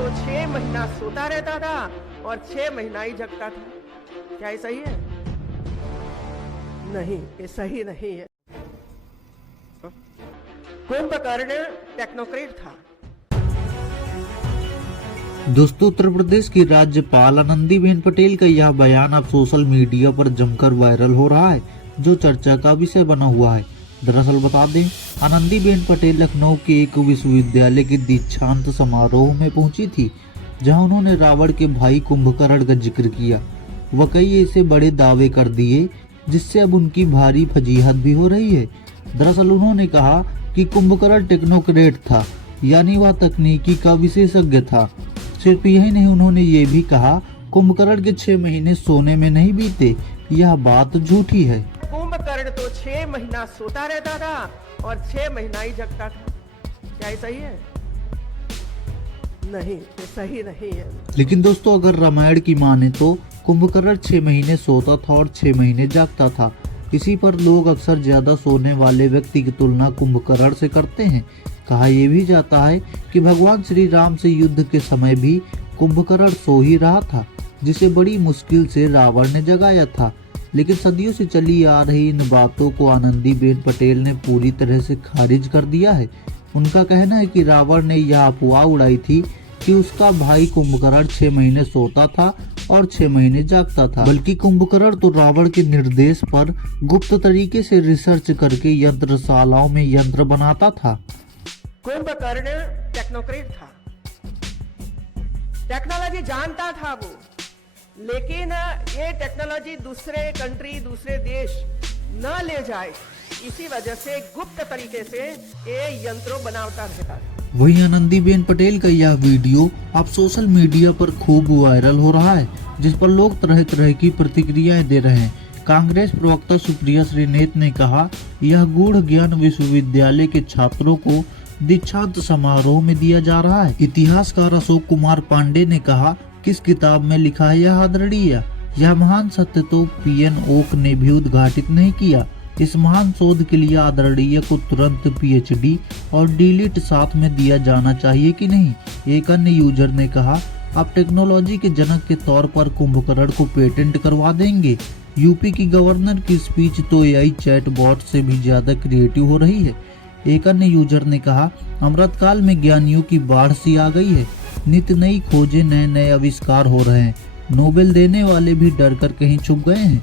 तो 6 महीना सोता रहता था और 6 महीना ही जगता था। क्या ये सही है? नहीं, ये सही नहीं है। कुंभकर्ण टेक्नोक्रेट था। दोस्तों, उत्तर प्रदेश की राज्यपाल आनंदीबेन पटेल का यह बयान अब सोशल मीडिया पर जमकर वायरल हो रहा है, जो चर्चा का विषय बना हुआ है। दरअसल बता दें, आनंदीबेन पटेल लखनऊ के एक विश्वविद्यालय के दीक्षांत समारोह में पहुंची थी, जहां उन्होंने रावण के भाई कुंभकर्ण का जिक्र किया। वह कई ऐसे बड़े दावे कर दिए जिससे अब उनकी भारी फजीहत भी हो रही है। दरअसल उन्होंने कहा कि कुंभकर्ण टेक्नोक्रेट था, यानी वह तकनीकी का विशेषज्ञ था। सिर्फ यही नहीं, उन्होंने ये भी कहा कुंभकर्ण के 6 महीने सोने में नहीं बीते। यह बात झूठी है। कुंभकर्ण तो 6 महीना सोता रहता था और 6 महीना ही जगता था। क्या ये सही है? नहीं, ये सही नहीं है। लेकिन दोस्तों, अगर रामायण की माने तो कुंभकर्ण 6 महीने सोता था और 6 महीने जागता था। इसी पर लोग अक्सर ज्यादा सोने वाले व्यक्ति की तुलना कुंभकर्ण से करते हैं। कहा यह भी जाता है कि भगवान श्री राम से युद्ध के समय भी कुंभकर्ण सो ही रहा था, जिसे बड़ी मुश्किल से रावण ने जगाया था। लेकिन सदियों से चली आ रही इन बातों को आनंदीबेन पटेल ने पूरी तरह से खारिज कर दिया है। उनका कहना है कि रावण ने यह अफवाह उड़ाई थी कि उसका भाई कुंभकर्ण 6 महीने सोता था और 6 महीने जागता था, बल्कि कुंभकर्ण तो रावण के निर्देश पर गुप्त तरीके से रिसर्च करके यंत्रशालाओं में यंत्र बनाता था। कुंभकर्ण टेक्नोक्रेट था, टेक्नोलॉजी जानता था वो, लेकिन ये टेक्नोलॉजी दूसरे कंट्री, दूसरे देश न ले जाए, इसी वजह से गुप्त तरीके से ये यंत्रों बनाता रहता था। वहीं आनंदीबेन पटेल का यह वीडियो अब सोशल मीडिया पर खूब वायरल हो रहा है, जिस पर लोग तरह तरह की प्रतिक्रियाएं दे रहे हैं। कांग्रेस प्रवक्ता सुप्रिया श्रीनेत ने कहा, यह गूढ़ ज्ञान विश्वविद्यालय के छात्रों को दीक्षांत समारोह में दिया जा रहा है। इतिहासकार अशोक कुमार पांडे ने कहा, किस किताब में लिखा है यह अद्वितीय? यह महान सत्य तो पीएन ओक ने भी उद्घाटित नहीं किया। इस महान शोध के लिए आदरणीय को तुरंत पीएचडी और डीलिट साथ में दिया जाना चाहिए कि नहीं? एक अन्य यूजर ने कहा, आप टेक्नोलॉजी के जनक के तौर पर कुंभकर्ण को पेटेंट करवा देंगे। यूपी की गवर्नर की स्पीच तो एआई चैटबॉट से भी ज्यादा क्रिएटिव हो रही है। एक अन्य यूजर ने कहा, अमृतकाल में ज्ञानियों की बाढ़ सी आ गई है। नित्य नई खोजें, नए नए आविष्कार हो रहे हैं। नोबेल देने वाले भी डर कर कहीं छुप गए हैं।